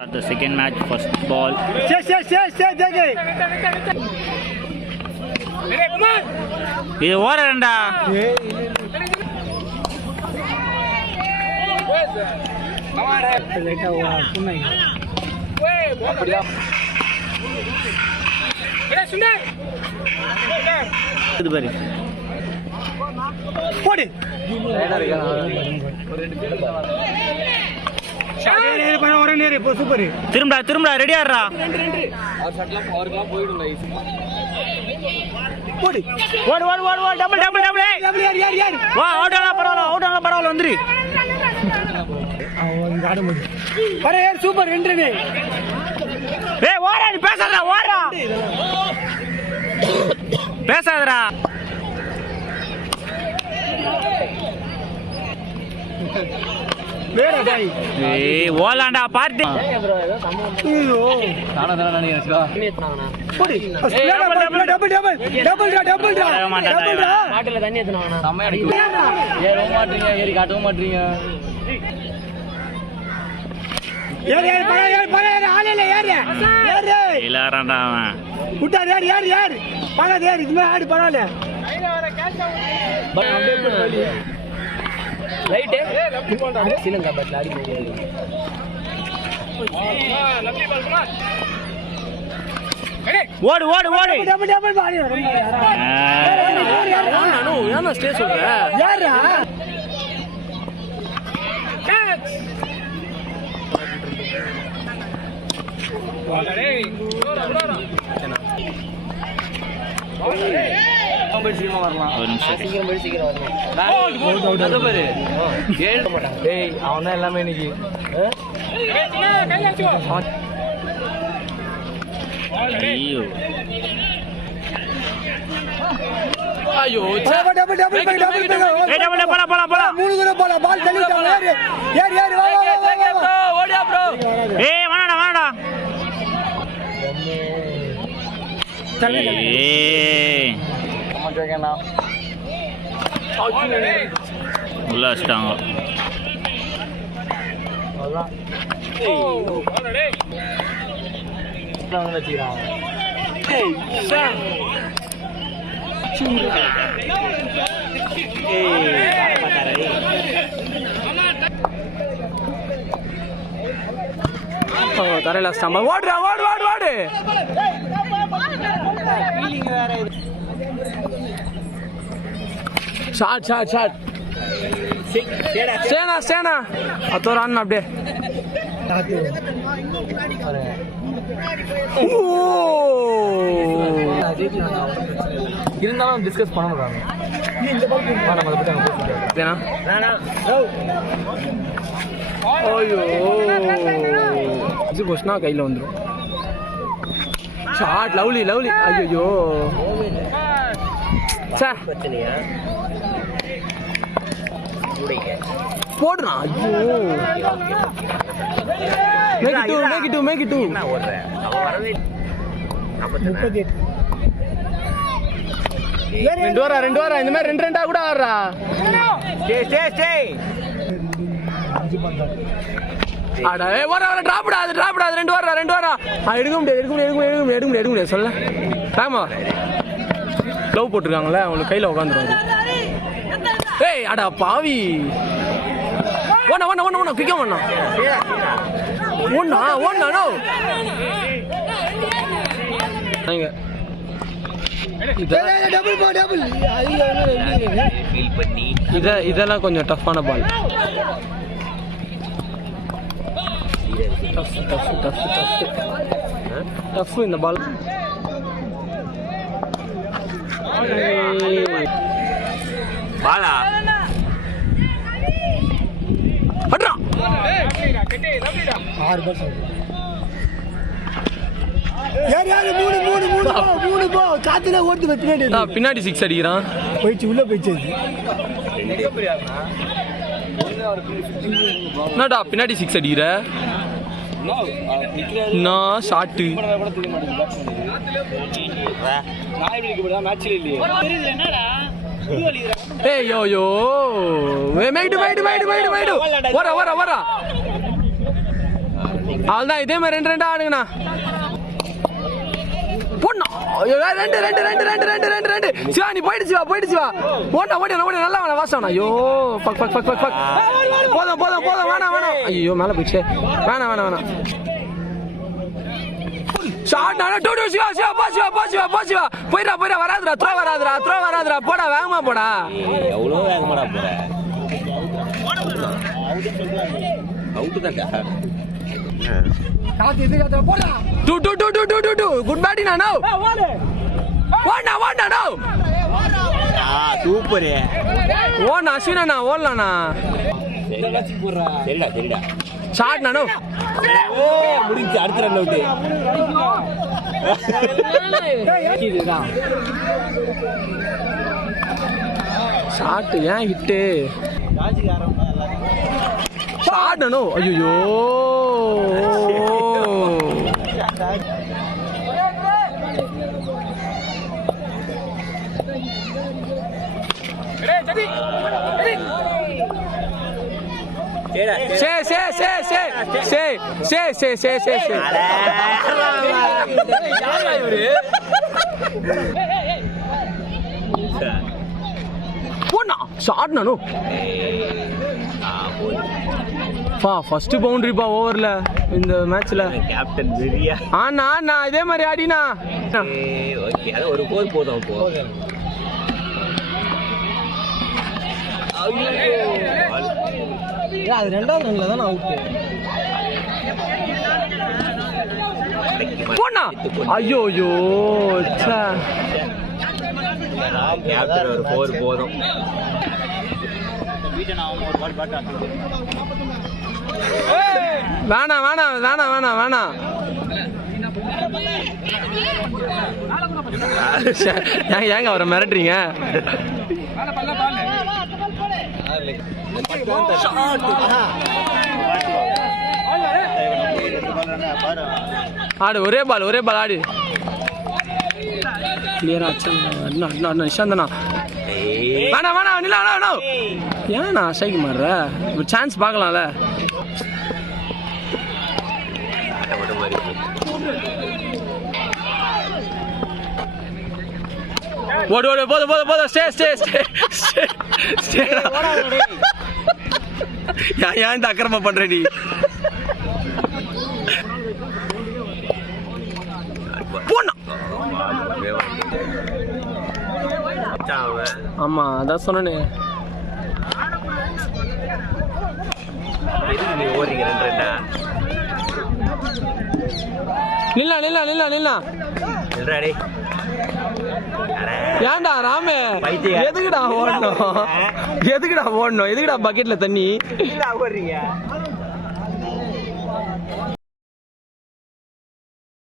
At the second match, first ball. இது ஓரண்டா. இது பாரு. போடு. திரும்படா திரும்படா ரெடியா இருடா. ஓடு ஓடு ஓடு ஓடு டபுள் டபுள் டபுள் யார் யார் யார் வா அவுட் ஆனா பரவாயில்லை வந்துரு. அவன் ஆட முடியும். அரே யார் சூப்பர் ரெண்டுனே. ஏய் ஓடா நீ பேசாதடா ஓடா. பேசாதடா. வேற பாய். ஏய் ஓலாண்டா பார்ட்டி. ஐயோ நானா நினைக்கிறேன். போடி. டபுள் மாட்டல தண்ணி ஏத்துனாங்கனா. செம்ம அடிக்கு. ஏறோ மாட்டீங்க ஏறி காட்டவும் மாட்டீங்க. ஏறு ஆளே ஏறு. இல்லறான்டா அவன். விட்டார் ஏறு. பாக்காத ஏறு இதுமே ஆடு பரவாயில்லை. கையில வர கேட்ச் ஆகும். அப்படியே போய் ரைட் ஸ்ரீலங்கா பேட்ல ஆடி போகுது. Lovely ball come on. ஓடு ஓடு ஓடு டபுள் பால் நானு ஏன்னா ஸ்டே சொல்ற யாரா கேட்ச் வாடே சீக்கிரம் வரலாம். சீக்கிரம் வரலாம். ஏய் அவன் தான் எல்லாமே இன்னைக்கு. ஐயோ உள்ள வச்சிட்டாங்க. தரையில ஸ்டாம்பா ஓடுறா ஓடு ஓடு ஓடு. ஷாட் ஷாட் ஷாட் சேனா சேனா அத்தோர அண்ணா அப்படியே இருந்தாலும் டிஸ்கஸ் பண்ண முடியாது. ஐயோ இது கொஸ்னா கையில் வந்துடும். Shot lovely lovely. ஐயோ போடுறான். ஐயோ மேக் இட் 2 ரெண்டு வாரா இந்த மாதிரி ரெண்டா கூட ஆடுறா. ரெண்டு வாரா எடுக்க முடியாது சொல்ல டைமா லவ் போட்டிருக்காங்களே அவங்களுக்கு கையில உட்காந்துருவாங்க. ஏய் அடா பாவி ஒண்ணா குயிக்கா ஒண்ணா இதெல்லாம் கொஞ்சம் டஃப்பான பால். டஃப் இந்த பால். பாலா அட்ரா 6 பால் மூணு போ காத்துல ஓடுது பின்னாடி 6 அடிக்கிறான். போயிடுச்சு உள்ள போயிடுச்சு. என்னடா பின்னாடி 6 அடிக்கிற நான் ஷாட்டு. ஏய் யோ யோ மேடு வரா அவள்தான் இதே மாதிரி 2 ஆடுங்கண்ணா. பொண்ணா 2 சிவா நீ போயிடுச்சு வா ஓடியா நல்லா வேணா வாசம். ஐயோ போதும் வேணாம். ஐயோ மேல போயிடுச்சு. வேணாம் ஷாட் சிவா போயிடா வராதுடா த்ரோ வராதுடா போடா வேகமா போடா. எவ்வளோ வேகமாடா போற அவுட்டு தான்டா. குட் பேட்டி நானோ ஓடனா சூப்பர் ஓடனா அஸ்வினா ஓடலாண்ணா. சரிடா ஷாட் நானோ முடிஞ்சு அடுத்த ரன் அவுட்டு. ஷாட் ஏன் ஹிட்டு ஷாட் நானோ. ஐயோ ஷாட் நானோ ஃபர்ஸ்ட் பவுண்டரிப்பா ஓவர்ல இந்த மேட்ச்ல. கேப்டன் வெரியா ஆனா இதே மாதிரி ஆடினா ஓகே அது ஒரு போர் போதும் போ. அது 2வது ரன்ல தான் அவுட். போனா ஐயோ கேப்டன் ஒரு போர் போதும். வேணாம் ஏங்க அவரை மிரட்டுறீங்க. ஆடு ஒரே பால் ஆடு கிளியரா நிஷாந்தனா. வேணாம் ஏன்னா ஷைக்கு மாறுற ஒரு சான்ஸ் பார்க்கலாம்ல. ஓடு போதும் ஸ்டே ஏன் இந்த அக்கிரம பண்ற நீ. ஆமா அதான் சொன்னே. நில்லா ஏன்டா ராமே எதுக்குடா ஓடணும் எதுக்குடா பக்கெட்ல தண்ணி.